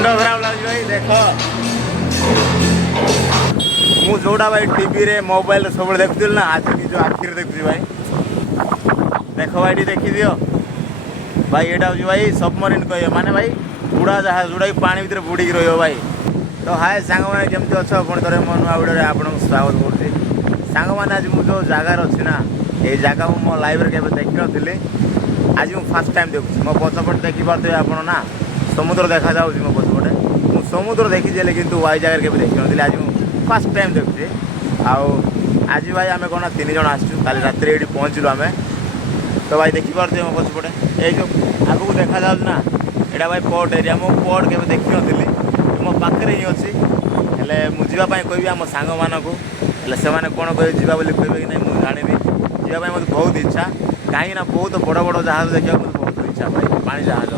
मुंड खराब लगे भाई देख मु जोड़ा भाई टीवी रे मोबाइल सब देखुल ना आज निज आखिर देखुची भाई देख भाई देखी दियो भाई एटा हूँ भाई सबमरीन कह माने भाई बुढ़ा जहाज जोड़ा पानी भितर बुड़िकी रही भाई तो हाय सांग मैंने केमती अच्छे पुणी थे मो नुआ भिडियो आपको स्वागत करुँच सांग मैंने आज मुझे जगार अच्छी ना ये जगह मो लाइव के देखी नी आज मुझे फास्ट टाइम देखुची मो पछपटे देखिपे आप ना समुद्र देखा जाऊँगी मो पछपटे मुझे समुद्र देखी कि वाई जगह के देखी नी आज मुझे फास्ट टाइम देखुची आज भाई आम कौन 3 जन आसचु काली रात ये पहुँचलु आम तो भाई देखिपे मो पछपटे ये जो आगू देखा जाऊँ ना यहाँ भाई पोर्ट एरिया मो पोर्ट के देखी नी मो पाखे ही अच्छी हेले मुझे कहि आम सांग मानक से कौन कहे जीवा बोली कहे कि नहीं मुझे जानी जीवाई मत बहुत इच्छा कहीं बहुत बड़ बड़ जहाज देखा मत बहुत इच्छा भाई पानी जहाज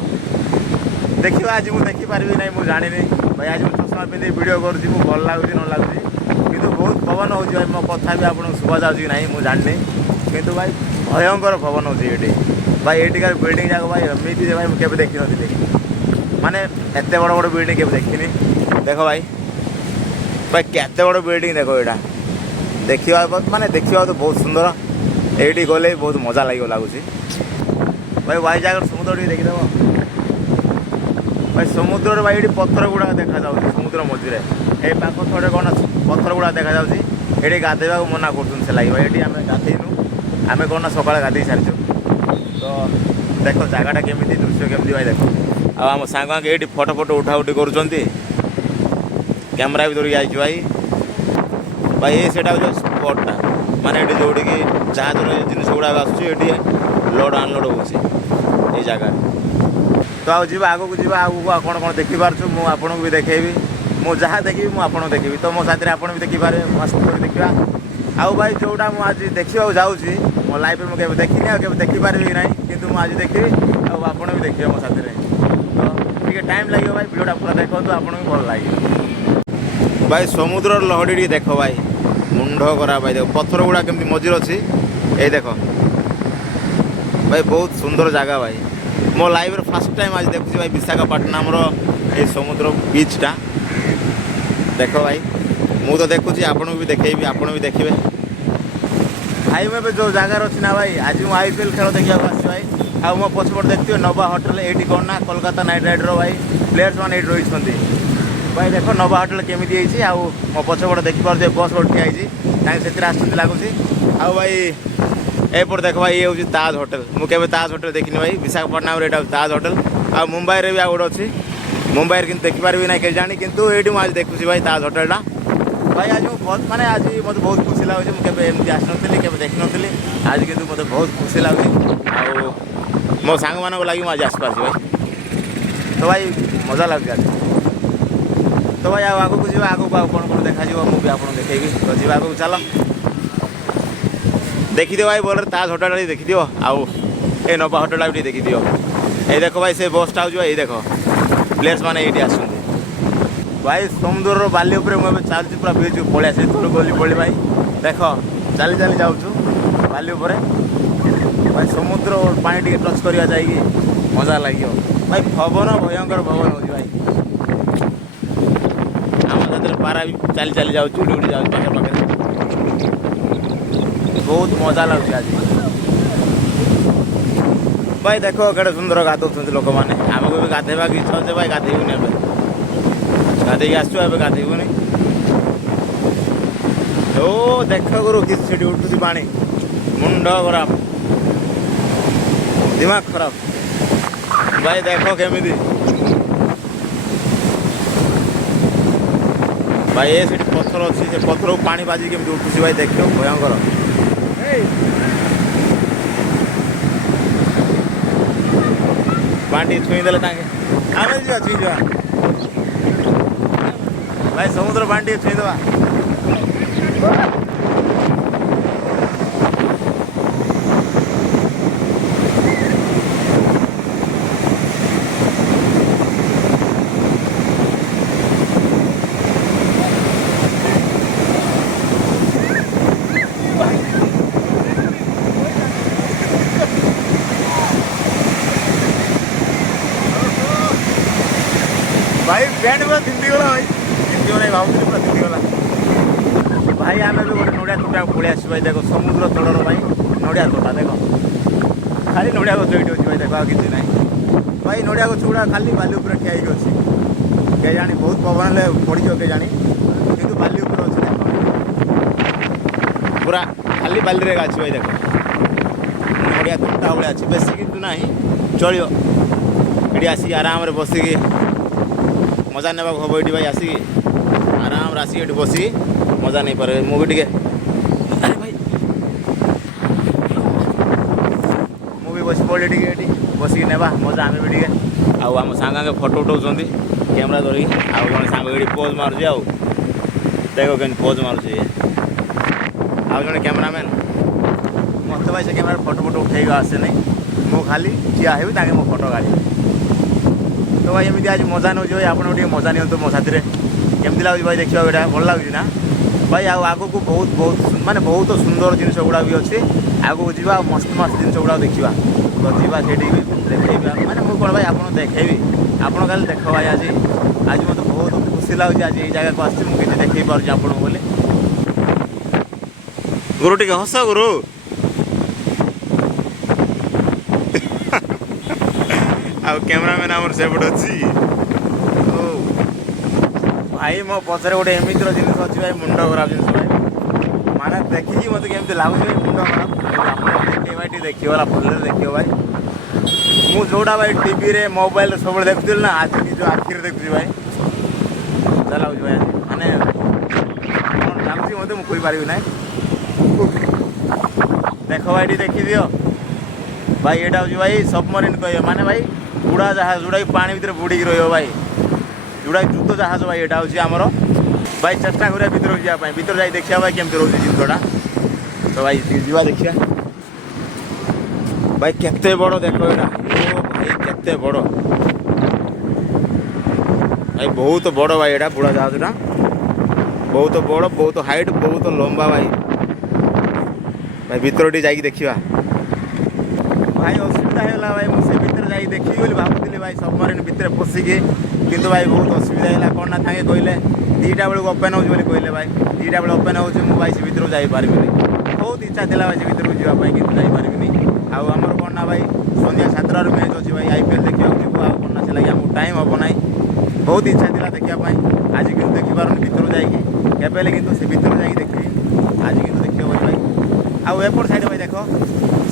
देखा आज मुझे देखिपारि ना मुझे जानी भाई आज मुझे चश्मा पिंधि वीडियो करुँच भल लगुच न लगुच कि बहुत पवन हो भाई मो कथा भी आपको शुभा जाऊँगी ना मुझे जानी कितु भाई भयंकर पवन हो भाई एटिकार बिल्डिंग जाक भाई एमती भाई मुझे देखी नी माने एत बड़ बड़ बिल्डिंग के देखनी देख भाई भाई केते बड़ बिल्डिंग देखो यहाँ देखा माने देखा तो बहुत सुंदर ये गले बहुत मजा लगे लगुच भाई वाई जगह समुद्र टी देखीदेव भाई समुद्र भाई ये पत्थर गुड़ा देखा जाऊँगी समुद्र मझे ये पाख थोड़े कौन पत्थर गुड़ा देखा जाऊँगी ये गाधेवा मना कर लगे भाई ये आम गाधेनु आम कौन सका गाधे सारी तो देख जगटा केमी दृश्य केमी भाई देख आम सांग ये फटो फटो उठा उठी कर कैमेरा भी धरिक आई भाई भाई ये हूँ स्पॉटा माने ये जोड़ी की जहाज जिन गुड़ा आसूँ लोड अनलोड हो जगह तो आज जी आगू जी आगू कौन कौन देखिपु मुझे आपको भी देखेबी मुझे जहाँ देखी मुझे देखी तो मो साथी आप भी देखिपारे मस्त देखा आउ भाई जोटा मुझे आज देखा जाऊँगी मो लाइफ में केवे देखनी आ देखिपारि ना कि आज देखी आप भी देखिए मो साथी तो ठीक टाइम लगे भाई वीडियोटा पूरा देखो तो आपको भी भल लगे भाई समुद्र लहड़ी देख भाई मुंड करा भाई देख पत्थर गुड़ा केमती मझिर अच्छी ये देख भाई बहुत सुंदर जगह भाई मो लाइव फास्ट टाइम आज देखुची भाई विशाखापट्टनम ये समुद्र बीचटा देख भाई मु तो देखुची आपको भी देखेबी आप भी देखिए भाई मैं जो जगार अच्छी ना भाई आज मुझे IPL खेल देखा आसी भाई आ मो पछपट देखिए नवा होटेल ये कौन ना कोलकाता नाइट राइडर भाई प्लेयर्स मैंने ये रही भाई देख नवा होटेल केमी आ मो पछपट देखिपे बस गोटे ठिया से आसुँच लगुच आ भाई एपट देख भाई ये हूँ ताज होटेल मुझे ताज होटेल देखनी भाई विशाखापट्टनम यहाँ ताज होटेल आ मुंबई रे भी आ गोटे अच्छी मुंबई कि देखिपारि ना कहीं जानी कितु ये आज देखुची भाई ताज होटेलटा भाई आज बहुत माने आज मत बहुत खुशी लगुच मुझे एमती आसनी के देख नी आज कितु मत बहुत खुशी लगुच आ मो सांग मान लगे आज आसपार भाई तो भाई मजा लगे आज तो भाई आगू जी आगू कौन कौन देखा मुझे आपको देखेबी तो जी आगू चल देखी भाई बोल ताज होटेल भी देखी आउ ये नवा होटेल भी देखी ये देख भाई से बसटा हो ये देख प्लेयर्स मैंने ये आस भाई समुद्र बाली मुझे चलती पूरा बीच पलि आस गली पड़ी भाई देख चली चली जाऊँ बाली भाई समुद्र पानी टे टच करवा जाइए मजा लगे भाई पवन भयंकर पवन हो भाई आम साथ पारा भी चली चली जाऊँ उड़ी उड़ी जाऊँ पाखे पाखे बहुत मजा लगे आज भाई देख केड़े सुंदर गाधौं लोक मैंने आमको भी गाधेवा इच्छा अच्छे भाई गाधेबुनि गाधे आसु गाधेबुनि ओ देख करू कि उठुची पानी मुंड खराब दिमाग खराब भाई देख केमी भाई ये पत्थर अच्छी से पत्थर को पानी बाजी केमी उठुची भाई देख भयंकर पानी छुईदे आम जा छुईजा भाई समुद्र पानी छुईदवा भाई पैंट पूरा थिंतीगला भाई थिंतीगला भाବୁଥିଲି पूरा थिंतीगला भाई आम भी गोटे नड़िया तोटा पलि आस भाई देख समुद्र तलर भाई नड़िया तोटा देख खाली नड़िया गछ ये अच्छी भाई देख आ कि ना भाई नड़िया गछ गुड़ा खाली बाली उपर ठिया अच्छी के जानी बहुत पवन हेल्ले पड़ज के जानी कि बाली उपर अच्छे देख पूरा खाली बाली रे अच्छी भाई देख नड़िया तोटा भाई अच्छी बेसी कि ना चलो ये आसिक आराम बसिकी मजा ने हम ये भाई आसिक आराम आसिक ये बसी मजा नहीं पारे मुझे टे भाई मुझे बस पड़े टे बसिक नेबा मजा आम भी टे आम सांगे फोटो उठाऊँ कैमेरा धरिकी आउ जन सांग ये पोज मारुची आउ देख के पोज मारुची आउ जन कैमेरामैन मत भाई से कैमेरा फोटो फोटो उठे आसे नहीं मु खाली ठिया हे मो फोटो गाड़ी तो भाई एमती आज मजा नौ भाई आप मजा नि मो साथी केमती लगे भाई देखा यहाँ भल लगुच ना भाई आग को बहुत बहुत माने बहुत सुंदर जिन गुड़ा भी अच्छे आगू जा मस्त मस्त जिन गुड़ा देखा तो जावा से देखेबी मैंने मुझे कौन भाई आप देखेबी आप खाली देख भाई आज आज मत बहुत खुशी लगे आज ये जगह को आसी मुझे देखे पार्टी आपको बोले गुरु टे हस गुरु आ कैमरामैन आमर सेपट अच्छी भाई मो पचर गोटे एमती जिन अच्छी भाई मुंड खराब जिन भाई माने देखिए मत केमती लगुच मुंड खराब देखे देखिएगा भले देखिए भाई मु जोड़ा भाई टीवी रे मोबाइल सब देखुल ना आज निज आखिर देखुची भाई मजा लगुच भाई माने लगुच मत मुझे पारि ना देख भाई देखी दियो भाई ये हूँ भाई सबमरीन कह माने भाई बुढ़ा जहाज जोड़ा पानी भितर बुड़ीकी रही भाई जोड़ा जुत जहाज भाई यहाँ हूँ आमर भाई चेष्टा करा भर जावाई भर जा देखा भाई केमती रोचे जिनटा तो भाई जा देखिए भाई केते बड़ देख यहाँ भाई केते बड़ भाई बहुत बड़ भाई यहाँ बुढ़ा जहाजटा बहुत बड़ बहुत हाइट बहुत लंबा भाई भाई भर टी जा देखा भाई असुविधा है भाई मुझे भर जा देखी बोली भावुली भाई सबमरीन भितर पशिकी किंतु भाई बहुत असुविधा है कौन ना थाके कहले 2टा बेलू ओपेन हो कहले भाई 2टा बेले ओपेन हो भाई से भर जापारि बहुत इच्छा थी भाई से भर को जावाई कि जापारि आमर कौन ना भाई संध्या 7टार मैच अच्छी भाई IPL देखा जीव कौन ना से आमको टाइम हम ना बहुत इच्छा थी देखापी आज कि देखिपार भर जाकि कि से भर जा देखी आज कि देखिए भाई आउ एपट साइड भाई देख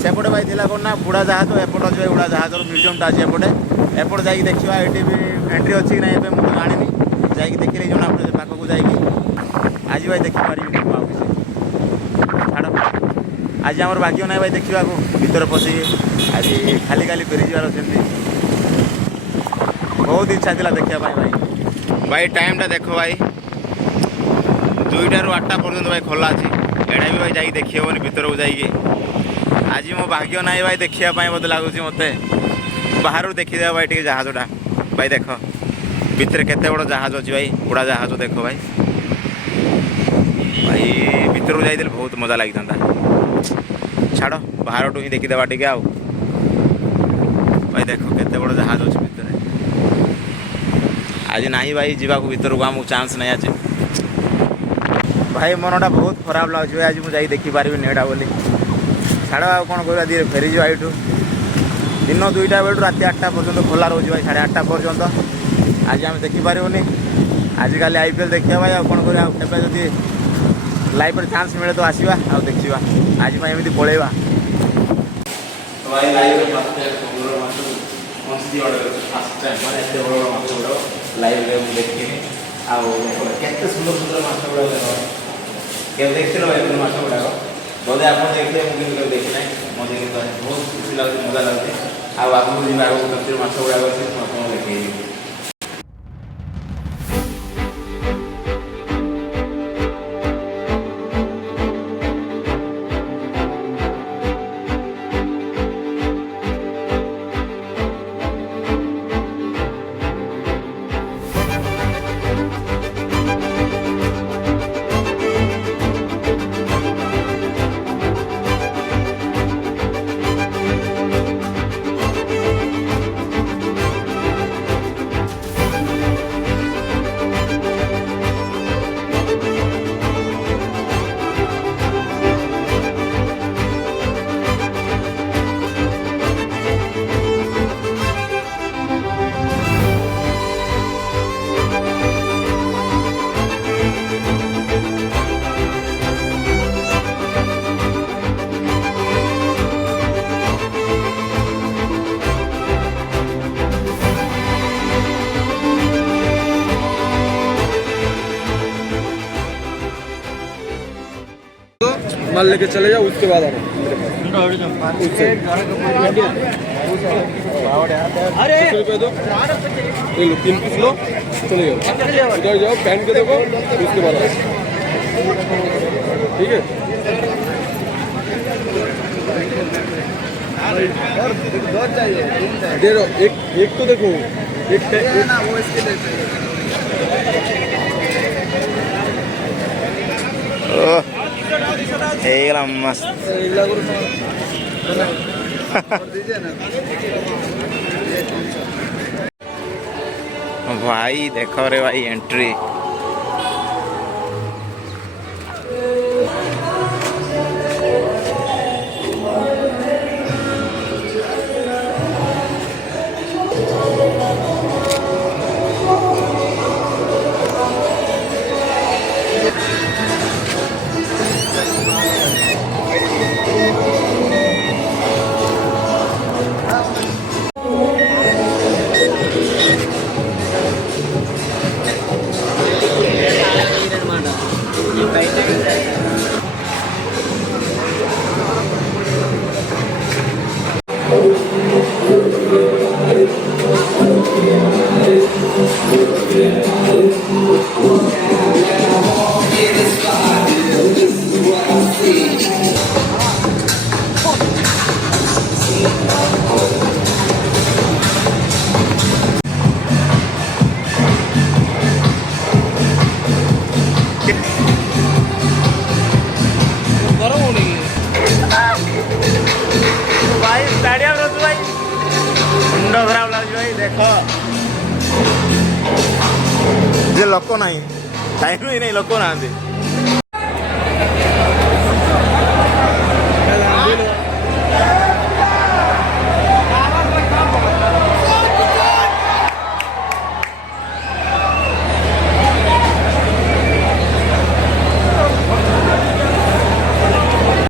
सेपटे भाई थी कौन ना बुढ़ा जहाज एपट अच्छे भाई बुढ़ा जहाज म्यूजियमटा अच्छे एपटे एपट जा देखा ये भी एंट्री अच्छी कि ना मुझे जानी जा देखिए जना पाखक जा आज भाई देखिपारि छाड़ आज आम भाग्य ना भाई देखा भर पशिकी आज खाली खाली फेरी जावार बहुत इच्छा थी देखापी भाई भाई टाइमटा देख भाई 2टारू 8टा पर्यंत भाई खोला अच्छी एटा भी भाई जा देखी हेनी भर को जाइए आज मो भाग्य ना भाई देखापी मत लगुच मत बाहर देखीदे भाई टे जहाजटा भाई देख भर केते बड़ जहाज अच्छी भाई बुढ़ा जहाज देख भाई भाई भर को जाइए बहुत मजा लगी था छाड़ बाहर टू ही देखीदेवा टे आउ भाई देख केते बड़ जहाज अच्छे भर आज ना भाई जावाक भर को आमको चांस नहीं आज भाई मनटा बहुत खराब लगे आज मुझे देखिपारि एटा बोली छाड़ आ कौन कह धीरे फेरी जा यू दिन 2टा बेलू रात 8टा पर्यटन खोला रोचे भाई 8:30 पर्यटन आज आम देखिपारूनी आजिकल IPL देखा भाई आ कौन कर जदि लाइफ चांस मिले तो आसवा आ देखा आज एमती पलैवा लाइव देखी आते सुंदर सुंदर माछ गुड़ा देख भाई माछ गुड़ाक बोधे आप देखते मुझे देखी ना मत बहुत खुशी लगे मजा लगे आगे जी आगे माछ गुड़ाक अच्छे देखी माल लेके चले जाओ, उसके बाद आना मेरे पास। उससे। अरे 100 रुपये दो, ले लो 3 पीस लो, चले जाओ। उधर जाओ, पहन के देखो, उसके बाद आओ। ठीक है। और दो चाहिए, 3 चाहिए। दे दो, एक तो देखो, एक ना वो इसके लिए चाहिए। ହେଇଗଲା ମସ୍ତ। दीजिए ना। भाई देखो रे भाई एंट्री। भाई स्टाडियम रो भाई मुंड खराब लाଗୁଛି भाई देख जे लोक नहीं टाइम ही नहीं लोक ना